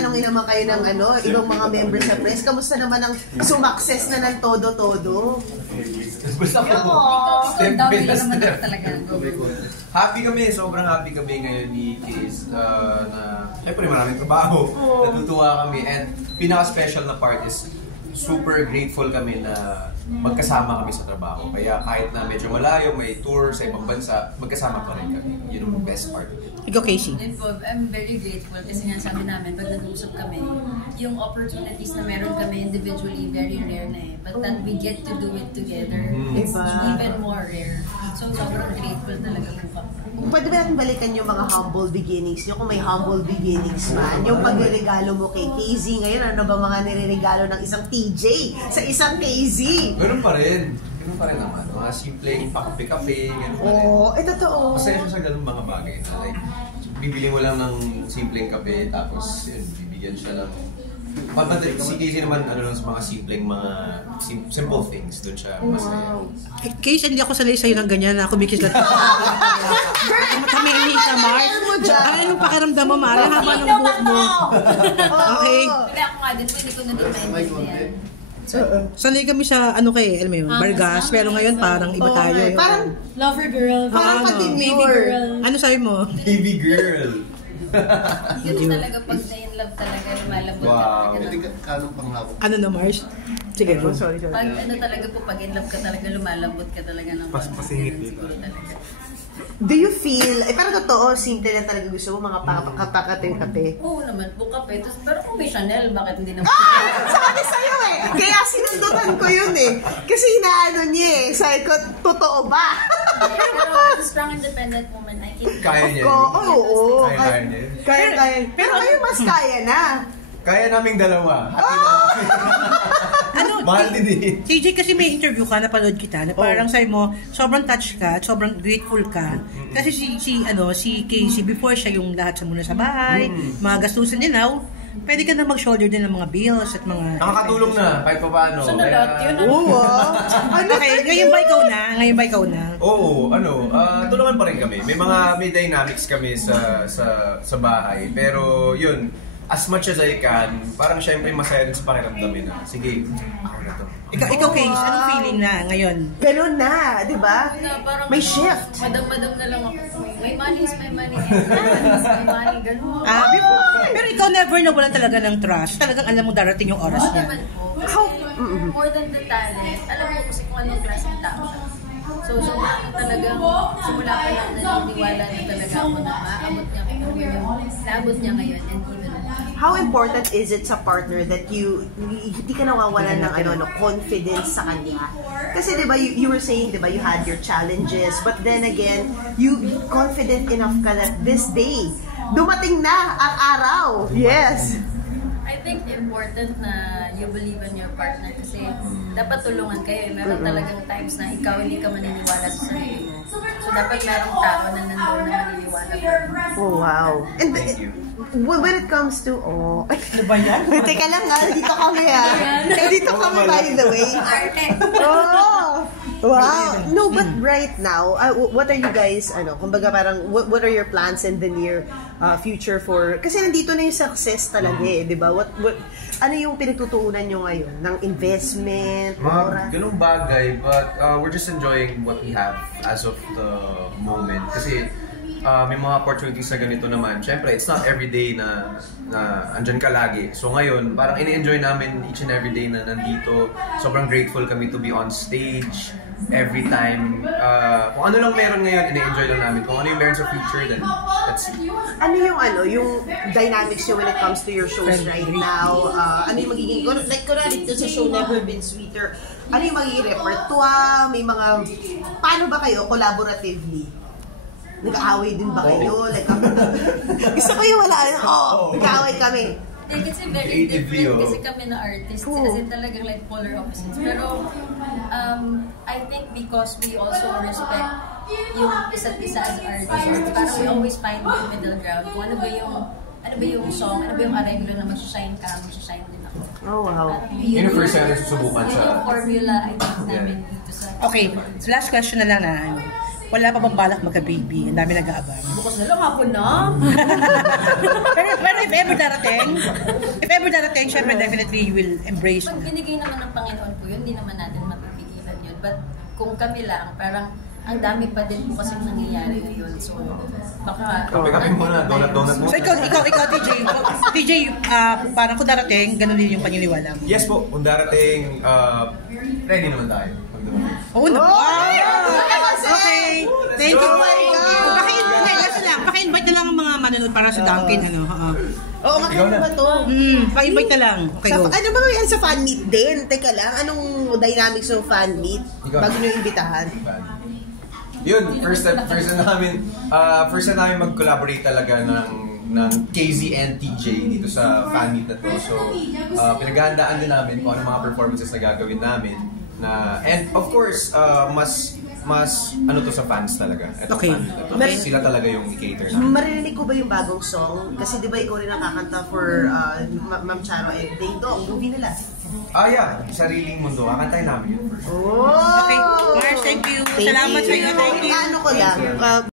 Tanungin naman kayo ng ibang mga members sa press. Kamusta naman ang sumakses na ng todo-todo? Gusto ko. Step by step. Happy kami, sobrang happy kami ngayon ni Case na siyempre maraming trabaho. Natutuwa kami and pinaka-special na part is super grateful kami na magkasama kami sa trabaho. Kaya kahit na medyo malayo, may tour sa ibang bansa, magkasama pa rin kami. Yun ang best part. Ikaw, Casey? I'm very grateful kasi nga sabi namin, pag nag-usap kami, yung opportunities na meron kami individually, very rare na eh. But that we get to do it together, it's even more rare. So, sobrang grateful talaga po kami. Pwede ba natin balikan yung mga humble beginnings nyo? Kung may humble beginnings man, yung pagregalo mo kay KZ, ngayon ano ba mga nireregalo ng isang TJ sa isang KZ? Ganun pa rin. Ganun pa rin naman. Mga simpleng pakape-kape, ganun pa rin. Oo, totoo. Masaya siya sa ganun mga bagay na like, bibili mo lang ng simpleng kape, tapos yun, bibigyan siya ng si Casey naman lang sa mga simpleng mga simple things, doon siya masaya. Casey, hindi ako sanay sa'yo ng ganyan na kumikis lang. Matamihin ka, Mark. Ano yung pakiramdam mo, Mara? Haba ng buhok mo. Okay. Kaya ako nga din, hindi ko na din maintindihan. Sanay kami sa alam mo yun, Bargas, pero ngayon parang iba tayo. Parang lover girl. Parang baby girl. Ano sabi mo? Baby girl. Yun talaga pag na-in-love talaga, malambot wow. Ano na, Mars? Sige, sorry. Pag talaga po, pag in-love ka talaga, lumalambot ka talaga ng pasingit dito. Do you feel, parang totoo, simple lang talaga gusto mo, mga pakate-kape? Oo naman po, kape. Pero kung may Chanel, bakit hindi naman? Sabi sa'yo eh! Kaya sinundutan ko yun eh. Kasi inaano niya eh. Sabi ko, totoo ba? Pero as a strong independent woman, I can... Kaya niya. Oo. Kaya niya. Kaya. Pero kayo mas kaya na. Kaya naming dalawa. Hati na. Mahal din eh. CJ, kasi may interview ka, napanood kita, na parang sa'yo mo, sobrang touched ka, sobrang grateful ka. Kasi si Casey, before siya yung lahat sa muna sa bahay, mga gastusin din now, pwede ka na mag-shoulder din ng mga bills at mga... Nakakatulong na, kahit pa paano. So na lahat yun. Okay, ngayon ba ikaw na? Oo, tulungan pa rin kami. May dynamics kami sa bahay. Pero yun, as much as I can, parang syempre masaya din sa pakiramdam na. Sige, ako na to. Ikaw, Casey, anong feeling na ngayon? Ganun na, di ba? May shift. Madam-madam na lang ako. My money is my money. My money, ganun. Pero ikaw never nawalan talaga ng trust. Talagang alam mo darating yung oras niya. More than the talent, alam mo kasi kung anong klaseng tao siya. So talagang simula pa lang naniniwala na talaga ako na maabot niya ngayon and even how important is it sa partner that hindi ka nawawalan ng confidence sa kanya? Kasi 'di ba you were saying 'di ba you had your challenges, but then again you confident enough ka that this day dumating na ang araw. Yes. I think important na you believe in your partner kasi dapat tulungan kayo. Meron talagang times na ikaw hindi ka maniniwala sa sarili mo. So dapat merong tao na nandun na maniniwala ka. Oh, wow. And when it comes to, ano ba yan? Teka lang dito kami Dito kami by the way. Wow. No, but right now, what are you guys, kumbaga parang, what are your plans in the near future for, kasi nandito na yung success talaga di ba? Ano yung pinagtutuunan nyo ngayon? Ng investment? Ganung bagay, but we're just enjoying what we have as of the moment. Kasi may mga opportunities na ganito naman. Siyempre, it's not every day na andyan ka lagi. So ngayon, parang ini-enjoy namin each and every day na nandito. Sobrang grateful kami to be on stage every time. Kung ano lang meron ngayon, ini-enjoy lang namin. Kung ano yung meron sa future, then that's it. Ano yung dynamics nyo when it comes to your shows right now? Ano yung magiging, like kunwari dito sa show Never Been Sweeter, ano yung magiging repertoire? May mga, paano ba kayo collaboratively? Nag-aaway din ba kayo? Like, gusto ko yung wala. Nag-aaway kami. Kasi very different kasi kami na artists. Kasi talagang like polar opposites. Pero I think because we also respect yung isa't isa as artists, parang we always find the middle ground. Kung ano ba yung song, ano ba yung arreglo na mag-shine ka, mag-shine din ako. Oh, wow. Yun yung first time na susubukan sa formula, I think namin dito sa... Okay, so last question na lang wala pa bang balak magka-baby? Ang dami nag-aabang. Bukas na lang hapon na. pero if ever darating, syempre definitely you will embrace Pag na. binigay naman ng Panginoon po yun, hindi naman natin mapipigilan yun. But kung kami lang, parang ang dami pa din po kasi nangyayari ngayon. So, baka... Kape-kape muna, donut So ikaw TJ, parang kung darating, ganun din yung paniniwala mo. Yes po, kung darating, ready naman tayo. Oo na. Oh! Okay. Thank you. Oh my God! Paki-invite na lang ang mga manonood para sa Dunkin, ano. Oo nga, Ikaw kaya na. ba to? Pa-invite na lang. Okay, go. Ano ba yan sa fan meet din? Teka lang, anong dynamics ng fan meet? Ikaw. Bago nyo imbitahan? Yun, first na namin mag-collaborate talaga ng KZ and TJ dito sa fan meet na to. So, pinaghahandaan din namin kung ano mga performances na gagawin namin. And of course, mas ano to sa fans talaga. Ito Okay. fan meet na to. Okay. Sila talaga yung i-cater namin. Maririnig ko ba yung bagong song? Kasi di ba ikaw rin nakakanta for Ma'am Charo and Ding Dong, movie nila. Yeah, Sariling Mundo. Kakantayin namin yun first. Oh! Okay, Mars, thank you. Salamat sa iyo. Thank you. Ano ko lang,